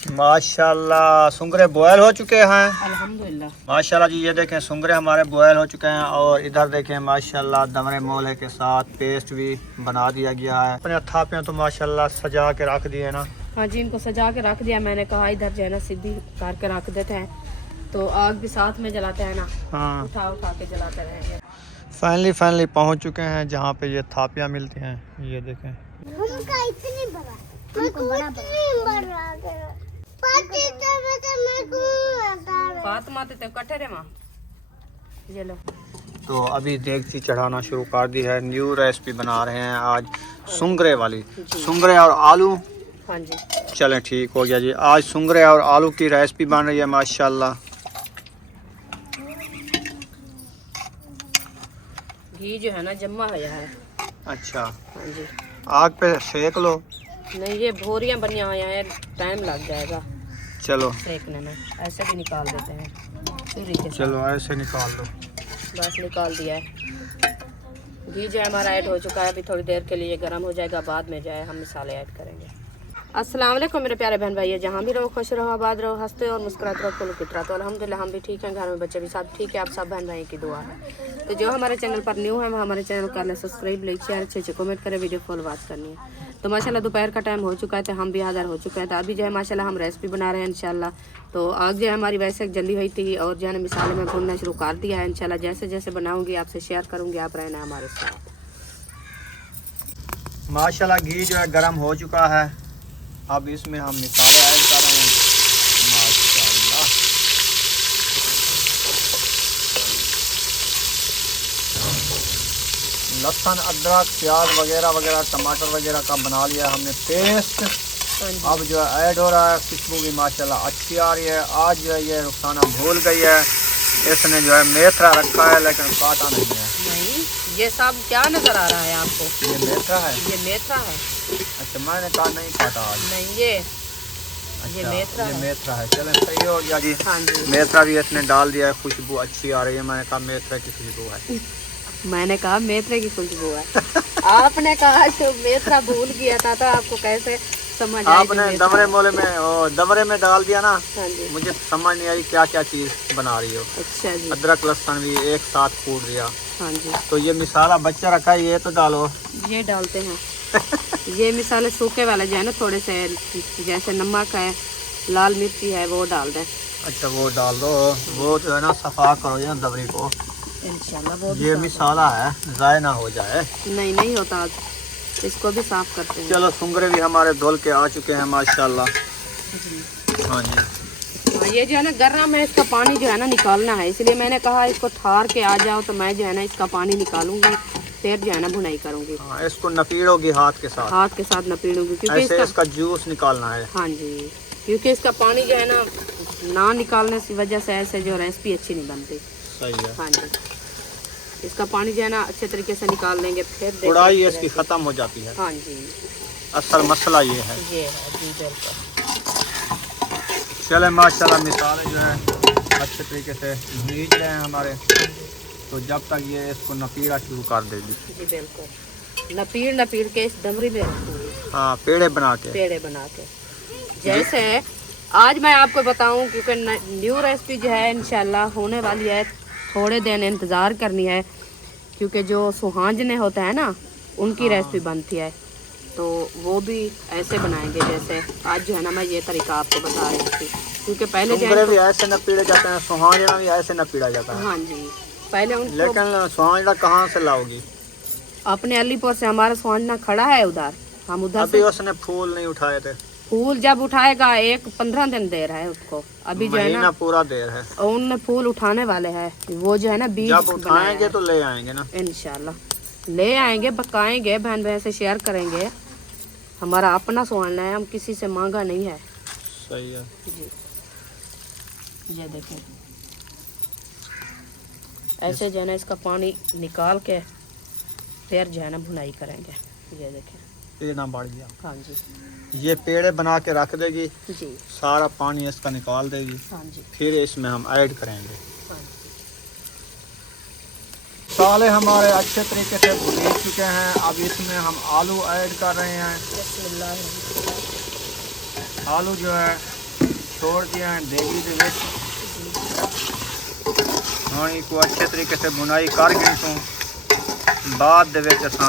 माशाल्लाह सुंगरे बॉयल हो चुके हैं। अल्हम्दुलिल्लाह। माशाल्लाह जी, ये देखें सुंगरे हमारे बॉयल हो चुके हैं और इधर देखें माशाल्लाह दमरे मोले के साथ पेस्ट भी बना दिया गया है। अपने थापियाँ तो माशाल्लाह सजा के रख दिए ना। हाँ जी, इनको सजा के रख दिया। मैंने कहा इधर जो है ना सीधी करके रख देते हैं, तो आग भी साथ में जलाते हैं ना। हाँ, उठा उठा के जलाते रहेंगे। फाइनली पहुंच चुके हैं जहाँ पे ये थापियाँ मिलती हैं। ये देखें उनका इतनी बड़ा, उनको बड़ा फातिमा तो कट्ठे रे माँ। ये लो। तो अभी देगची चढ़ाना शुरू कर दी है। न्यू रेसिपी बना रहे हैं आज सुंगरे वाली, सुंगरे और आलू। हाँ जी, चलें ठीक हो गया जी। आज सुंगरे और आलू की रेसिपी बन रही है माशाल्लाह। घी जो है ना जमा हुआ है। अच्छा, हाँ जी, आग पे सेक लो। नहीं ये भोरियाँ बनिया हुई हैं, टाइम लग जाएगा चलो सेकने में। ऐसे भी निकाल देते हैं छुरी के साथ। चलो ऐसे निकाल दो। बस निकाल दिया है। घी जो है हमारा ऐड हो चुका है। अभी थोड़ी देर के लिए गर्म हो जाएगा, बाद में जो है हम मसाले ऐड करेंगे। अस्सलाम वालेकुम मेरे प्यारे बहन भाई, जहाँ भी रहो खुश रहो, आबाद रहो, हंसते और मुस्कुराते रहो, फुल फितरा। तो अल्हम्दुलिल्लाह हम भी ठीक हैं, घर में बच्चे भी सब ठीक है। आप सब बहन भाई की दुआ है। तो जो हमारे चैनल पर न्यू है वो हमारे चैनल कर ले सब्सक्राइब, लाइक शेयर, अच्छे कमेंट करें, वीडियो फॉलो वॉच करनी है। तो माशाल्लाह दोपहर का टाइम हो चुका है, तो हम भी हाज़िर हो चुके हैं। तो अभी जो है माशाल्लाह हम रेसिपी बना रहे हैं इंशाल्लाह। तो आग जो है हमारी वैसे जल्दी हुई थी और जो है ना मिसाले में भूनना शुरू कर दिया है। इंशाल्लाह जैसे जैसे बनाऊंगी आपसे शेयर करूंगी, आप रहना हमारे साथ। माशाल्लाह घी जो है गर्म हो चुका है। अब इसमें हम मसाले ऐड कर रहे हैं माशाल्लाह। लहसुन, अदरक, प्याज वगैरह वगैरह, टमाटर वगैरह का बना लिया हमने पेस्ट। अब जो है ऐड हो रहा है। खुशबू भी माशाल्लाह अच्छी आ रही है। आज जो है ये रुखसाना भूल गई है, इसने जो है मेथरा रखा है लेकिन काटा नहीं है। नहीं, ये सब क्या नजर आ रहा है आपको? ये मेथरा है। ये मेथरा है। अच्छा, मैंने कहा नहीं काटा आज। नहीं ये अच्छा, मेथरा ये है। मेथरा है। चलें सही हो गया जी। हाँ जी, मेथरा भी इसने डाल दिया है। खुशबू अच्छी आ रही है। मैंने कहा मेथरा की खुशबू है। मैंने कहा मेथरे की खुशबू है। आपने कहा जो मेथरा भूल गया था, तो आपको कैसे समझ आई? आपने दमरे मोले में दमरे में डाल दिया ना। हाँ जी, मुझे समझ नहीं आई क्या क्या चीज़ बना रही हो। अच्छा जी। अदरक लहसुन भी एक साथ कूट दिया। हाँ जी, तो ये मिसाला बच्चा रखा है, ये तो डालो। ये डालते हैं। ये मिसाले सूखे वाले जो है ना, थोड़े से जैसे नमक है, लाल मिर्ची है, वो डाल दें। अच्छा वो डाल दो। वो जो है ना सफा करो ये दबरी को। इंशाल्लाह वो भी ये साफ मिसाला है, ज़ाय ना हो जाए। नहीं नहीं होता, इसको भी साफ करते हैं। चलो सुंगरे भी हमारे धुल के आ चुके हैं माशाल्लाह। जी। हाँ जी, हाँ, ये जो है ना गर्म है, इसका पानी जो है ना निकालना है, इसलिए मैंने कहा इसको थार के आ जाओ, तो मैं जो है ना इसका पानी निकालूंगी, फिर जो है ना भुनाई करूंगी। हाँ, इसको नपीड़ोगी हाथ के साथ। हाथ के साथ नपीड़ूंगी, क्योंकि ऐसे इसका इसका जूस निकालना है। हाँ जी, क्योंकि इसका पानी जो है ना निकालने की वजह से ऐसे जो रेसिपी अच्छी नहीं बनती। सही है। हाँ जी, इसका पानी जो है ना अच्छे तरीके से निकाल लेंगे, फिर देखते उड़ाई हैं इसकी रेसिपी। ख़त्म हो जाती है। हाँ जी, असल मसला ये है। ये है जी, बिल्कुल। चले माशाल्लाह मिसाले जो है अच्छे तरीके से भूज रहे हैं हमारे। तो जब तक ये इसको नपीड़ा शुरू कर देगी। जी बिल्कुल, नपीड़ के इस दमरी में रखूंगी, हाँ, पेड़े बना के। पेड़े बना के। जैसे आज मैं आपको बताऊं, क्योंकि न्यू रेसिपी जो है इंशाल्लाह होने वाली है, थोड़े दिन इंतज़ार करनी है, क्योंकि जो सुहांजने होता है ना उनकी रेसिपी बनती है, तो वो भी ऐसे बनाएंगे। जैसे आज जो है ना मैं ये तरीका आपको बता रही थी, क्योंकि पहले जो सुंगरे है भी ऐसे नपीड़े जाते हैं, सुहांजना भी ऐसे नपीड़ा जाता है। हाँ जी, पहले उनको लेकिन सुहांजना कहाँ से लाओगी? अपने अलीपुर से हमारा सुहांजना खड़ा है उधर, हम उधर अभी से उसने फूल नहीं उठाए थे। फूल जब उठाएगा, एक 15 दिन देर है उसको। अभी जो है महीना ना पूरा देर है। उनमें फूल उठाने वाले हैं, वो जो है ना बीज जब उठाएंगे तो ले आएंगे ना। इंशाल्लाह ले आएंगे, पकाएंगे, बहन बहन से शेयर करेंगे। हमारा अपना सुहाना है, हम किसी से मांगा नहीं है। सही है जी, ये देखें ऐसे जो है ना इसका पानी निकाल के फिर जो है ना भुनाई करेंगे। ये देखें, ये ना बढ़ गया। हाँ जी, ये पेड़े बना के रख देगी, जी, सारा पानी इसका निकाल देगी, हाँ जी, फिर इसमें हम ऐड करेंगे। हाँ जी। मसाले हमारे अच्छे तरीके से भुन चुके हैं। अब इसमें हम आलू ऐड कर रहे हैं। बिस्मिल्लाह। आलू जो है छोड़ दिए हैं देगी दे विच हुण इको अच्छे तरीके से बुनाई कर गई सूं बाद दे विच असां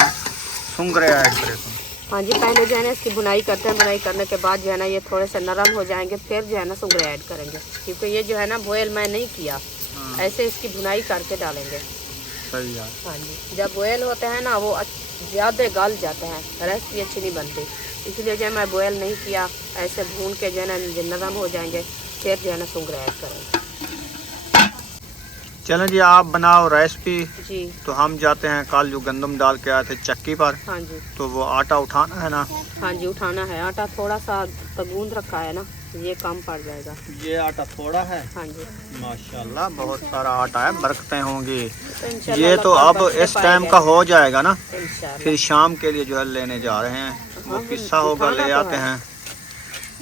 सुंगरे ऐड करे सूं। हाँ जी, पहले जो है ना इसकी बुनाई करते हैं, बुनाई करने के बाद जो है ना ये थोड़े से नरम हो जाएंगे, फिर जो है ना सुंगरे ऐड करेंगे, क्योंकि ये जो है ना बॉयल मैं नहीं किया, ऐसे इसकी बुनाई करके डालेंगे। सही है। हाँ जी, जब बॉयल होते हैं ना वो ज़्यादा गल जाते हैं, रेसिपी अच्छी नहीं बनती, इसलिए जो है मैं बॉयल नहीं किया, ऐसे भून के जो है ना नरम हो जाएंगे, फिर जो है ना सुंगरे ऐड करेंगे। चलें जी, आप बनाओ रेसिपी जी। तो हम जाते हैं। कल जो गंदम डाल के आए थे चक्की पर, हाँ जी। तो वो आटा उठाना है ना? हाँ जी, उठाना है। आटा थोड़ा सा तो गूंद रखा है ना, ये कम पड़ जाएगा। ये आटा थोड़ा है? हाँ जी। माशाल्लाह बहुत सारा आटा है, बरकतें होंगी। तो ये तो अब इस टाइम का हो जाएगा ना, इंशाल्लाह। फिर शाम के लिए जो है लेने जा रहे हैं, वो हाँ, किस्सा होगा, उठाना ले तो आते है। हैं।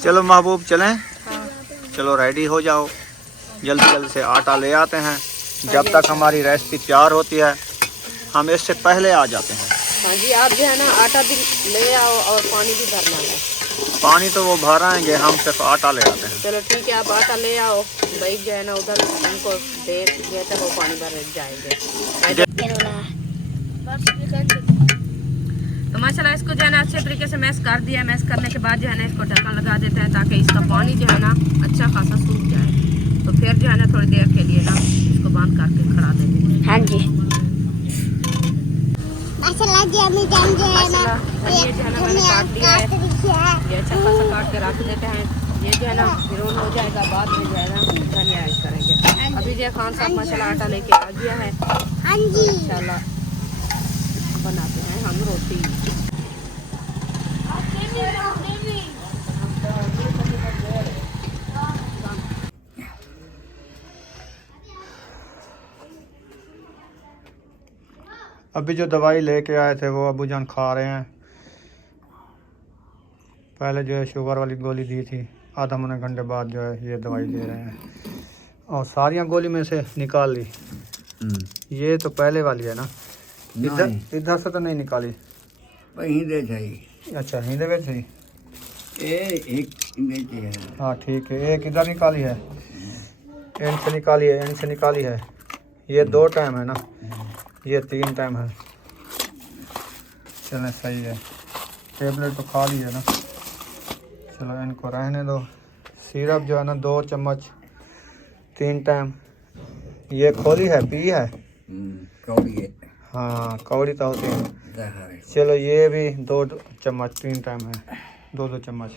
चलो महबूब चलें। हाँ। चलो रेडी हो जाओ, जल्दी जल्दी से आटा ले आते हैं। जब तक हमारी रेसिपी तैयार होती है हम इससे पहले आ जाते हैं। हाँ जी, आप जो है ना आटा भी ले आओ और पानी भी भरना है। पानी तो वो भर आएंगे, हम सिर्फ आटा ले आते हैं। चलो ठीक है, आप आटा ले आओ, भाई जो है ना उधर उनको दे देते वो पानी भर जाएंगे। तो माशाल्लाह इसको जो है ना अच्छे तरीके से मैश कर दिया। मैश करने के बाद जो है ना इसको ढक्कन लगा देते हैं ताकि इसका पानी जो है ना अच्छा खासा सूख जाए। तो फिर जो है ना थोड़ी देर के लिए ना इसको बंद करके खड़ा देंगे। हाँ जी। माशाल्लाह जी, अम्मी जान जो है ना ये जो है ना मैंने काट दिया है, ये अच्छा खासा काट के रख देते हैं। ये जो है ना फिर हो जाएगा, बाद में जो है ना धनिया ऐड करेंगे। अभी जो खान साहब माशाल्लाह आटा लेके आ गया है। हाँ जी। इंशाल्लाह बनाते हैं हम रोटी। अभी जो दवाई लेके आए थे वो अबू जान खा रहे हैं। पहले जो है शुगर वाली गोली दी थी, आधा मुने घंटे बाद जो है ये दवाई दे रहे हैं, और सारियां गोली में से निकाल ली। ये तो पहले वाली है ना? इधर से तो नहीं निकाली? हिंदे चाहिए। अच्छा, हिंदे में थी। एक हिंदे हाँ ठीक है, एक इधर निकाली है, एंड से निकाली है, एंड से निकाली है। ये 2 टाइम है ना, ये 3 टाइम है। चलें सही है, टेबलेट तो खा ली है ना। चलो इनको रहने दो। सिरप जो है ना 2 चम्मच 3 टाइम। ये खोली है, पी है? कौड़ी है। हाँ कौड़ी तो होती है। दहाड़े। चलो ये भी 2 चम्मच 3 टाइम है, 2 चम्मच।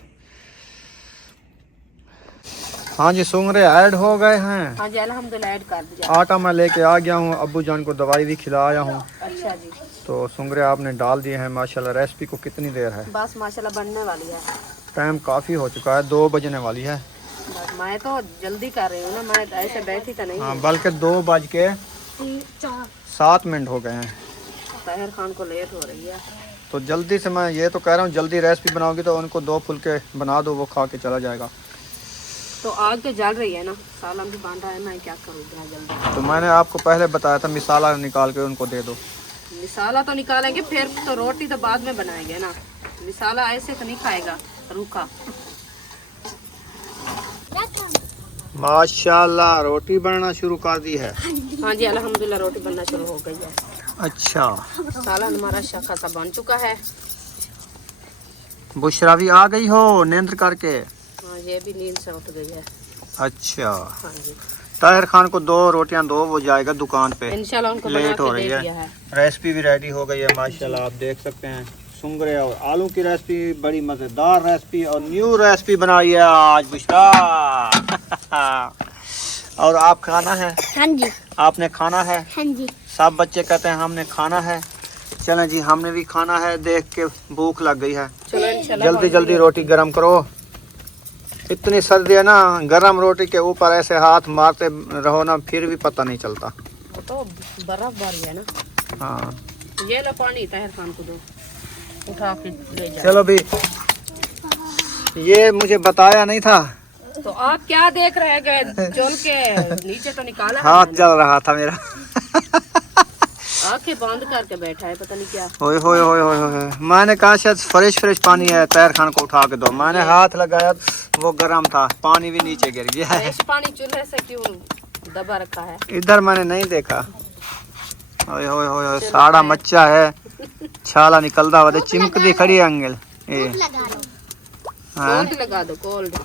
हाँ जी, सुंगरे ऐड हो गए हैं। हाँ जी, अल्हम्दुलिल्लाह ऐड कर दिया। आटा मैं लेके आ गया हूँ, अब्बू जान को दवाई भी खिलाया हूँ। अच्छा जी। तो सुंगरे आपने डाल दिए हैं। माशाल्लाह रेसिपी को कितनी देर है? बस माशाल्लाह बनने वाली है। टाइम काफ़ी हो चुका है, 2 बजने वाली है। बस मैं तो जल्दी कर रही हूँ ना, मैं ऐसे बैठी तो नहीं। हाँ, बल्कि 2:07 हो गए हैं। ताहिर खान को लेट हो रही है, तो जल्दी से मैं ये तो कह रहा हूँ, जल्दी रेसिपी बनाओगी तो उनको 2 फुलके बना दो, वो खा के चला जाएगा। तो आग तो जल रही है ना, सालन भी बन रहा है, मैं क्या करूँ इतना जल्दी। तो मैंने आपको पहले बताया था मिसाला निकाल के उनको दे दो। मिसाला तो निकालेंगे, फिर तो रोटी तो बाद में बनाएंगे ना। मिसाला ऐसे तो नहीं खाएगा रूखा। माशाल्लाह रोटी बनना शुरू कर दी है। हाँ जी, अल्हम्दुलिल्लाह रोटी बनना शुरू हो गई है। अच्छा, सालन हमारा अच्छा खासा बन चुका है। बुशरा भी आ गई हो नींद करके? हाँ, ये भी नींद से उठ गई है। अच्छा, हाँ जी। ताहिर खान को 2 रोटियां दो, वो जाएगा दुकान पे। इंशाल्लाह उनको बना लेट हो के रही दे है। दिया है। रेसिपी भी रेडी हो गई है माशाल्लाह, आप देख सकते हैं। सुंगरे और आलू की रेसिपी, बड़ी मज़ेदार रेसिपी और न्यू रेसिपी बनाई है आज बुशरा। और आप खाना है? हाँ जी। आपने खाना है? हाँ जी। सब बच्चे कहते हैं हमने खाना है। चलें जी, हमने भी खाना है, देख के भूख लग गई है। चलो इंशाल्लाह जल्दी जल्दी रोटी गरम करो। इतनी सर्दी है ना, गरम रोटी के ऊपर ऐसे हाथ मारते रहो ना, फिर भी पता नहीं चलता। वो तो बर्फबारी है ना। हाँ ये लो पानी, ताहिर खान को दो, उठा के ले जाओ। चलो भी, ये मुझे बताया नहीं था। तो आप क्या देख रहे हैं? चल के नीचे तो निकाला है हाथ मैंने। जल रहा था मेरा। आंखें बंद करके बैठा है, पता नहीं क्या। ओए होए होए होए होए, मैंने कहा शायद फ्रेश पानी है, तैर खान को उठा के दो। मैंने हाथ लगाया वो गर्म था, पानी भी नीचे गिर गया है। फ्रेश पानी चूल्हे से क्यों दबा रखा है? इधर मैंने नहीं देखा। ओए होए होए होए, साड़ा मच्छा है, छाला निकलता हुआ चिमक दी खड़ी है अंगल। लगा लो। हाँ? कोल्ड लगा दो, कोल्ड।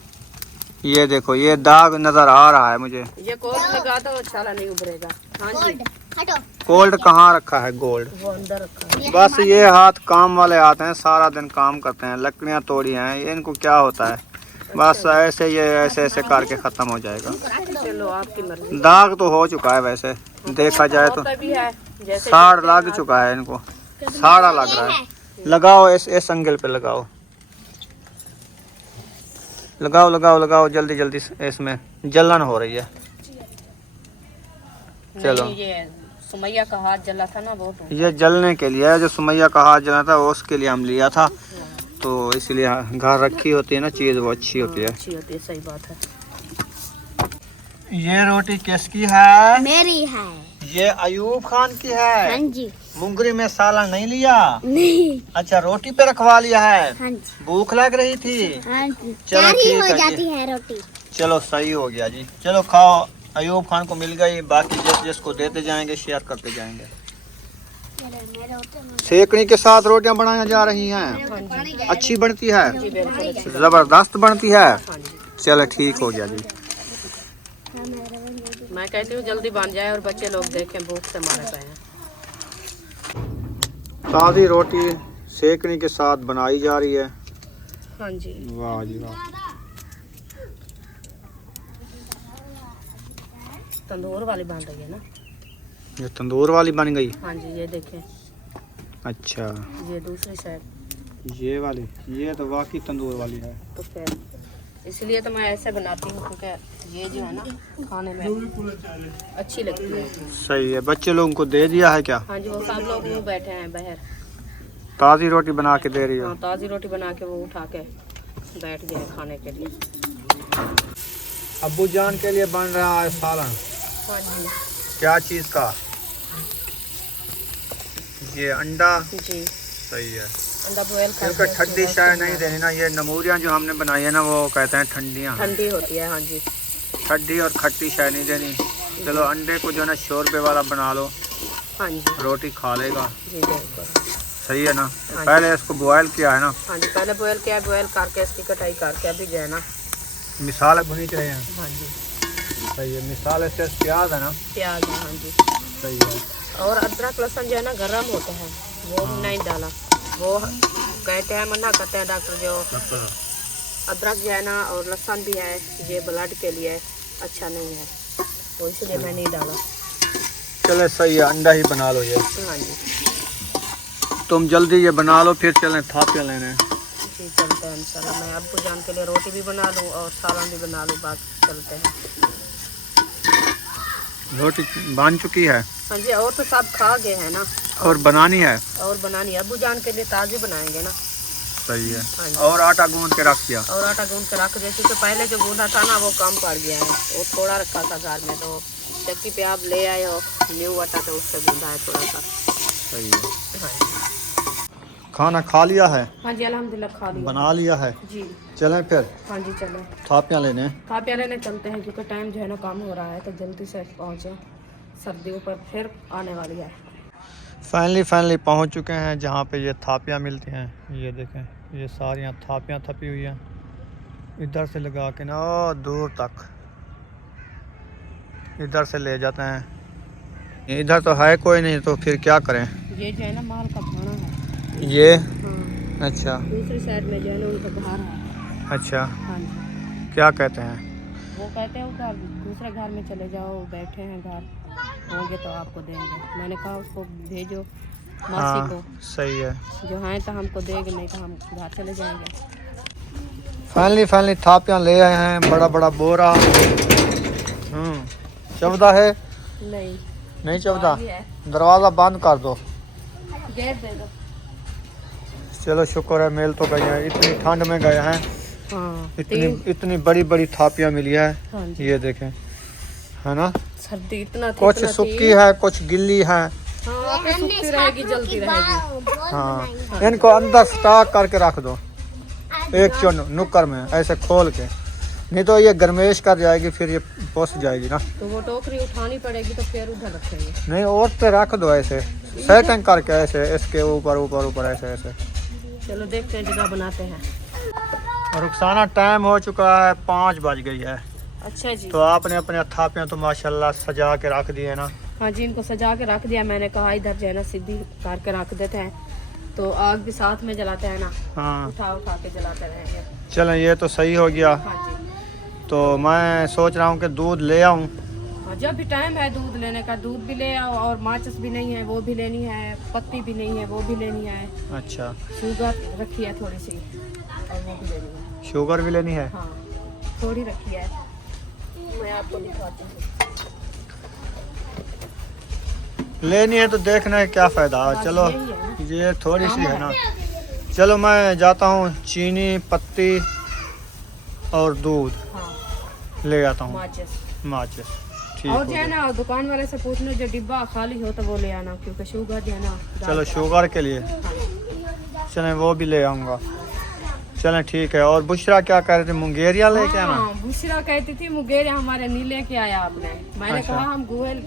ये देखो, ये दाग नजर आ रहा है मुझे। ये कोल्ड लगा दो, छाला नहीं उभरेगा। हाँ जी। गोल्ड हटो। गोल्ड कहाँ रखा है? गोल्ड वो अंदर रखा है। बस ये हाथ काम वाले आते हैं, सारा दिन काम करते हैं, लकड़ियाँ तोड़ी हैं, ये इनको क्या होता है? बस ऐसे ये ऐसे करके खत्म हो जाएगा। चलो आपकी मर्जी। दाग तो हो चुका है वैसे, देखा जाए तो होता भी है, जैसे साड़ लग चुका है इनको, साड़ा लग रहा है। लगाओ इस एंगल पे लगाओ, लगाओ लगाओ लगाओ जल्दी जल्दी, इसमें जलन हो रही है। चलो, नहीं, ये सुमैया का हाथ जला था ना, बहुत। ये जलने के लिए है, जो सुमैया का हाथ जला था उसके लिए हम लिया था, तो इसलिए घर रखी होती है ना चीज़, वो अच्छी होती है। अच्छी होती है, सही बात है। ये रोटी किसकी है? मेरी है। ये अयूब खान की है। हाँ जी। मुंगरी में सालन नहीं लिया? नहीं। अच्छा, रोटी पे रखवा लिया है। हाँ जी। भूख लग रही थी? हाँ जी। चलो तैयारी ठीक हो है जी। जाती है रोटी। चलो सही हो गया जी, चलो खाओ। अयूब खान को मिल गई, बाकी जिसको देते जाएंगे, शेयर करते जाएंगे। सेकनी के साथ रोटियां बनाई जा रही हैं, अच्छी बनती है, जी बिल्कुल अच्छी। जबरदस्त बनती है। हाँ जी। चलो ठीक हो गया जी। मैं कहती हूँ जल्दी बन जाए और बच्चे लोग देखें, भूख से मारे पए हैं। ताज़ी रोटी सेकनी के साथ बनाई जा रही है। हाँ जी। वाह जी वाह। तंदूर वाली बन रही है ना? ये तंदूर वाली बन गई? हाँ जी, ये देखें, अच्छा, ये दूसरी साइड। ये वाली, ये तो वाकई तंदूर वाली है। तो फिर इसलिए तो मैं ऐसे बनाती हूँ, क्योंकि ये जो है ना खाने में अच्छी लगती है। सही है। बच्चे लोगों को दे दिया है क्या? हाँ जी, वो सब लोग यूँ बैठे हैं बाहर। ताज़ी रोटी बना के दे रही हो? हाँ, ताज़ी रोटी बना के वो उठा के बैठ गए खाने के लिए। अब्बू जान के लिए बन रहा है सालन। हाँ जी। क्या चीज़ का? ये अंडा। जी, सही है। अंडा बॉयल क्योंकि ठंडी चाय नहीं देनी ना, ये नमूरियाँ जो हमने बनाई है ना, वो कहते हैं ठंडियाँ, ठंडी होती है। हाँ जी। ठंडी और खट्टी चाय नहीं देनी। चलो अंडे को जो है ना शोरबे वाला बना लो, हाँ जी। रोटी खा लेगा। जी बिल्कुल सही है ना? हाँ जी। पहले इसको बॉयल किया है ना? हाँ जी, पहले बॉयल किया, बॉयल करके इसकी कटाई करके अभी जो है ना। मिसाल भुनी चाहिए। हाँ जी। सही है। मिसाल से प्याज है ना? प्याज है। हाँ जी। सही है। और अदरक लहसुन जो है ना गरम होता है, वो नहीं डाला। वो कहते हैं, मना करते हैं डॉक्टर, जो अदरक जो है ना और लहसुन भी है, ये ब्लड के लिए अच्छा नहीं है, तो इसलिए मैं नहीं डाला। चले सही है, अंडा ही बना लो ये। हाँ जी। तुम जल्दी ये बना लो, फिर चलें थापियाँ लेने। जी चलते हैं इंशाल्लाह। मैं अब्बू जान के लिए रोटी भी बना लूँ और सालन भी बना लूँ, बात चलते हैं। रोटी बन चुकी है? हाँ जी, और तो सब खा गए हैं ना, और बनानी है? और बनानी है। अब्बू जान के लिए ताज़ी बनाएंगे ना। सही है। हाँ जी। और आटा गूंद के रख दिया? और आटा गूंद के रख दिया, क्योंकि पहले जो गूंदा था ना वो कम पड़ गया है, वो थोड़ा रखा था घर में, तो चक्की पे आप ले आए हो न्यू आटा, तो उससे गूंदा है थोड़ा सा। सही है। हाँ जी। खाना खा लिया है? हाँ जी, अल्हम्दुलिल्लाह खा लिया। बना लिया है? जी। चलें फिर हाँ जी चलो, थापियाँ लेने। थापियाँ लेने चलते हैं, क्योंकि टाइम जो है ना कम हो रहा है, तो जल्दी से पहुँचे, सर्दियों पर फिर आने वाली है। फाइनली पहुंच चुके हैं जहां पे ये थापियाँ मिलती हैं। ये देखें, ये सारी थापियाँ थपी हुई हैं, इधर से लगा के ना दूर तक इधर से ले जाते हैं। इधर तो है कोई नहीं, तो फिर क्या करें? ये जो है ना माल का खाना है। ये? हाँ। अच्छा। दूसरी साइड में जो है ना उनका घर है। अच्छा, हाँ जी। क्या कहते हैं? वो कहते हैं उधर दूसरे घर में चले जाओ, बैठे हैं, घर होंगे तो आपको देंगे। मैंने कहा उसको भेजो मासी को, सही है। जो हैं तो हमको देंगे, नहीं तो हम घर चले जाएंगे। फाइनली थापियाँ ले आए हैं, बड़ा बड़ा बोरा। चौदा है? नहीं चौदा। दरवाज़ा बंद कर दो, गेट दे दो। चलो शुक्र है मिल तो गए हैं। इतनी ठंड में गए हैं। हाँ, इतनी बड़ी बड़ी थापियाँ मिली है। हाँ जी। ये देखें, है ना? सर्दी इतना कुछ सूखी है, कुछ गिल्ली है, हाँ फिर सूखती रहेगी, जलती रहेगी। हाँ, इनको अंदर स्टॉक करके रख दो एक चुन नुक्कर में ऐसे खोल के, नहीं तो ये गर्मेश कर जाएगी, फिर ये पोस जाएगी ना। तो वो टोकरी उठानी पड़ेगी, तो फिर उधर रखेंगे। नहीं, और पे रख दो ऐसे सेटिंग करके, ऐसे इसके ऊपर ऊपर ऊपर ऐसे ऐसे। चलो देखते हैं, जगह बनाते हैं। और रुखसाना टाइम हो चुका है, 5 बज गई है। अच्छा जी। तो आपने अपने थापियाँ तो माशाल्लाह सजा के रख दिए ना। हाँ जी, इनको सजा के रख दिया। मैंने कहा इधर जो है ना सीधी करके रख देते हैं, तो आग भी साथ में जलाते हैं ना, हाँ उठा उठा के जलाते रहेंगे। चलें, ये तो सही हो गया। हाँ जी। तो मैं सोच रहा हूँ कि दूध ले आऊँ। हाँ, जब भी टाइम है दूध लेने का, दूध भी ले आओ, और माचिस भी नहीं है वो भी लेनी है, पत्ती भी नहीं है वो भी लेनी है। अच्छा, शुगर रखी है थोड़ी सी, और वो भी लेनी है। शुगर भी लेनी है। हाँ थोड़ी रखी है, मैं आपको दिखाती हूँ। लेनी है तो देखना है क्या फ़ायदा। चलो, यही है ना। ये थोड़ी सी है ना। चलो मैं जाता हूँ, चीनी, पत्ती और दूध हाँ, ले आता हूँ, माचिस। माचिस। ठीक और हो जो है गया। ना, दुकान वाले से पूछ लो, जो डिब्बा खाली हो तो वो ले आना, क्योंकि शुगर जो है ना। चलो, शुगर के लिए चलें, वो भी ले आऊँगा। चलें, ठीक है। और बुशरा क्या कह रहे थे, मुंगेरिया लेके आना? हाँ, बुशरा कहती थी मुंगेरिया हमारे नहीं लेके आया आपने। मैंने अच्छा। कहा हम गुहल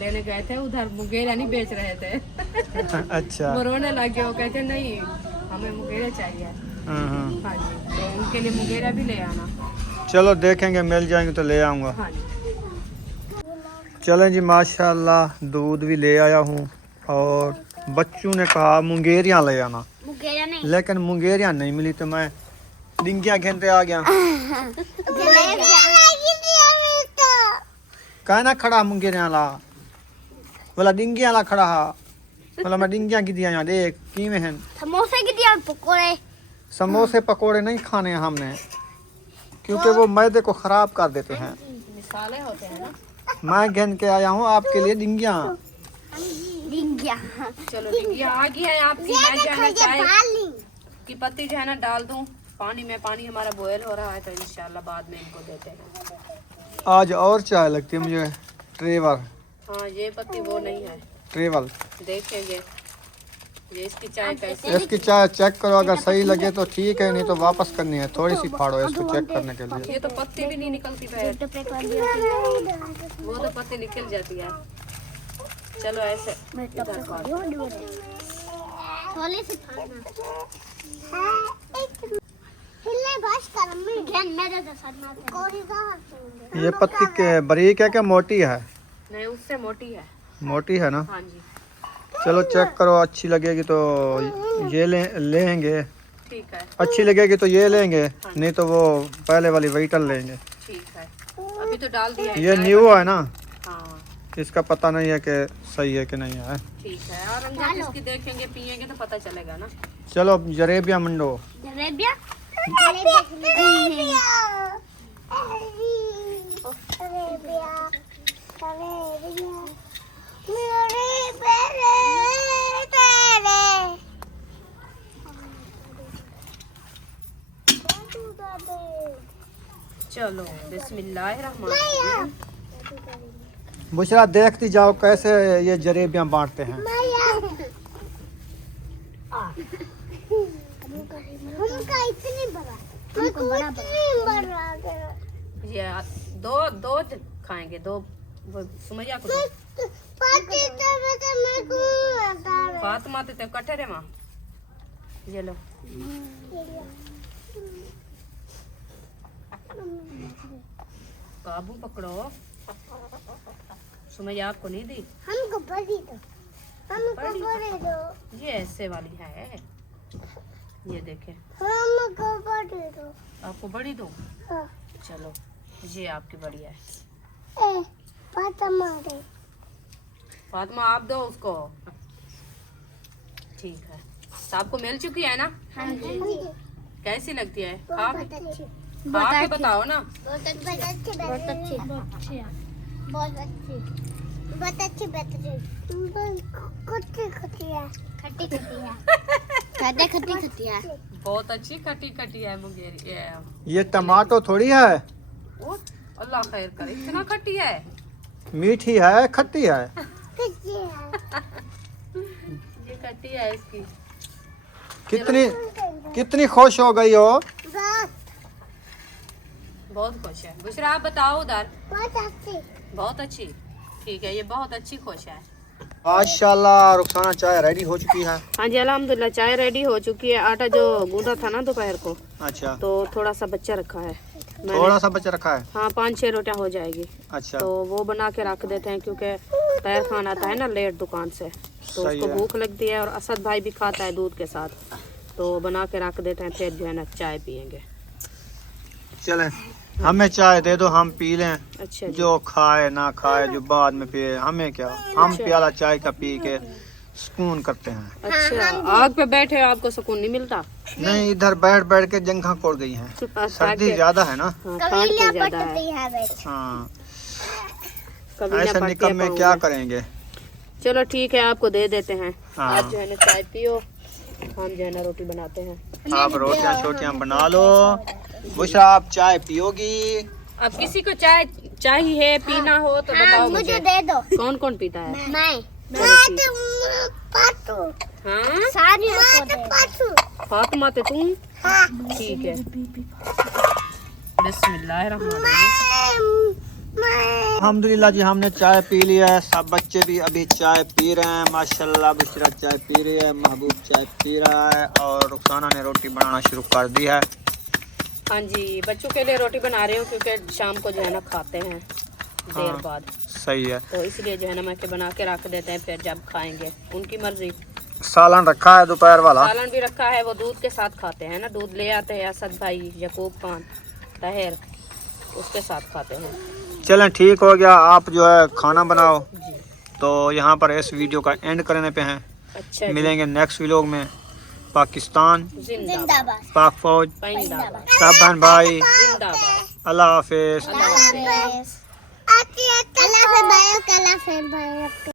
लेने गए थे, उधर मुंगेरिया नहीं बेच रहे थे। अच्छा। वो रोने लग गए, वो कहते नहीं हमें मुंगेरिया चाहिए। हाँ। हाँ जी, तो उनके लिए मुंगेरिया भी ले आना। चलो देखेंगे, मिल जाएंगे तो ले आऊँगा। हाँ जी। चलें जी, माशाल्लाह दूध भी ले आया हूँ, और बच्चों ने कहा मुंगेरिया ले आना, मुगेरा नहीं, लेकिन मुंगेरिया नहीं मिली, तो मैं डिंगिया घेनते आ गया। कहा ना खड़ा मुंगेरिया ला, बोला डिंगिया ला खड़ा हा, बोला मैं डिंगिया की दिया यहाँ देख की में हैं। समोसे की दिया, पकोड़े। समोसे पकोड़े नहीं खाने हैं हमने, क्योंकि वो मैदे को खराब कर देते हैं। मिसाले होते हैं ना। मैं घेन के आया हूँ आपके लिए डिंगिया। डिंगिया। चलो डिंगिया आ गई है आपकी। मैं जो है ना चाय की पत्ती जो है ना डाल दूं पानी में। पानी हमारा बॉयल हो रहा है, तो इंशाल्लाह बाद में इनको देते हैं। आज और चाय लगती है मुझे, ट्रेवर। हाँ, ये पत्ती वो नहीं है, ट्रेवल। देखेंगे ये इसकी चाय कैसे। इसकी चाय चेक करो, अगर सही लगे तो ठीक है, नहीं तो वापस करनी है। थोड़ी सी फाड़ो इसको चेक करने के लिए। ये तो पत्ती भी नहीं निकलती है, वो तो पत्ती निकल जाती है। चलो ऐसे इधर फाड़ो। थोड़ी सी फाड़ना। हिले बस कर, मैं घेन मेरे तो सरना कोई का। ये पत्ती के बारीक है क्या मोटी है? नहीं, उससे मोटी है। मोटी है ना। हाँ जी, चलो चेक करो, अच्छी लगेगी तो ये लेंगे, ठीक है। अच्छी लगेगी तो ये लेंगे, नहीं तो वो पहले वाली वेटल लेंगे। ठीक है, अभी तो डाल दिया है। ये न्यू है ना, हाँ इसका पता नहीं है कि सही है कि नहीं है। ठीक है, और अंदर इसकी देखेंगे पिएंगे तो पता चलेगा ना। चलो जलेबियाँ मंडो। जलेबिया। चलो बिस्मिल्लाहिर्रहमानिर्रहीम। बुशरा देखती जाओ कैसे ये जलेबियाँ बांटते हैं। हमका इतनी बड़ा, हमको बड़ा ये दो दो खाएंगे, दो वो सुमैया को दो। फातिमा तो कट्ठे रे माँ, ये लो। काबू पकड़ो, सुमैया आपको नहीं दी। हमको बड़ी दो, हमको बड़ी दो। ये ऐसे वाली है, ये देखें। हमको बड़ी दो। आपको बड़ी दो। हाँ। चलो ये आपकी बड़ी है। ए, फातिमा दे। फातिमा आप दो उसको। ठीक है, तो आपको मिल चुकी है ना? हाँ जी। कैसी लगती है? खा बहुत अच्छी, खा के बताओ ना। बहुत अच्छी, बहुत अच्छी, बहुत अच्छी, बहुत अच्छी, बहुत अच्छी, बहुत अच्छी, बहुत अच्छी, खट्टी है, खट्टी खट्टी है, खट्टी खट्टी खट्टी है। बहुत अच्छी खट्टी खट्टी है मुंगेरी। ये टमाटो थोड़ी है, ओ, अल्लाह खैर करे, इतना खट्टी है। मीठी है खट्टी है। खट्टी है। रहती है इसकी। कितनी कितनी खुश हो गई हो? बहुत खुश है। बुशरा आप बताओ उधर। बहुत अच्छी। बहुत अच्छी। ठीक है, ये बहुत अच्छी खुश है। माशाल्लाह रुखसाना चाय रेडी हो चुकी है। हाँ जी अल्हम्दुलिल्लाह चाय रेडी हो चुकी है। आटा जो गूंदा था ना दोपहर को, अच्छा, तो थोड़ा सा बच्चा रखा है मैंने। थोड़ा सा बचा रखा है। हाँ 5-6 रोटियां हो जाएगी। अच्छा, तो वो बना के रख देते हैं क्योंकि तैयार खाना आता है ना लेट दुकान से, तो सही उसको है। भूख लगती है और असद भाई भी खाता है दूध के साथ, तो बना के रख देते हैं, फिर जो है ना चाय पियेंगे। चलें हमें चाय दे दो, हम पी लें। अच्छा जी। जो खाए ना खाए, जो बाद में पिए, हमें क्या, हम प्याला चाय का पी के सुकून करते हैं। अच्छा आग पे बैठे हो, आपको सुकून नहीं मिलता? नहीं, इधर बैठ बैठ के जंघा कोड़ गई हैं। सर्दी ज्यादा है ना। हाँ, ठंड तो ज्यादा है। हाँ, कभी ना ऐसे पड़ती निकम है में पाँव क्या में। करेंगे। चलो ठीक है, आपको दे देते हैं। हाँ। आप जो है ना चाय पियो, हम जो है ना रोटी बनाते हैं। आप रोटियां छोटियां बना लो। बुशरा आप चाय पियोगी? अब किसी को चाय चाहिए पीना हो तो बताओ मुझे। दे दो। कौन कौन पीता है? मैं पातू। हाँ सारी पातू। फातिमा ते तू? ठीक है। बिस्मिल्लाहिर्रहमानिर्रहीम। अल्हम्दुलिल्लाह जी, हमने चाय पी लिया है। सब बच्चे भी अभी चाय पी रहे हैं। माशाल्लाह बुशरा चाय पी रही है, महबूब चाय पी रहा है और रुखसाना ने रोटी बनाना शुरू कर दी है। हाँ जी, बच्चों के लिए रोटी बना रही हूँ क्योंकि शाम को जो है ना खाते हैं देर हाँ। बाद, सही है। तो इसलिए जो है ना मैं के बना के रख देते हैं, फिर जब खाएंगे उनकी मर्जी। सालन रखा है दोपहर वाला। सालन भी रखा है, वो दूध के साथ खाते हैं ना, दूध ले आते हैं असद भाई, यकूब खान, तहर, उसके साथ खाते हैं। चलें ठीक हो गया, आप जो है खाना बनाओ। जी तो यहाँ पर इस वीडियो का एंड करने पे हैं। अच्छा जी। मिलेंगे नेक्स्ट व्लॉग में। पाकिस्तान जिंदाबाद। पाक फौज जिंदाबाद। सब बहन भाई, जिंदाबाद। अल्लाह हाफिज। अल्लाह हाफिज। अल्लाह से भाई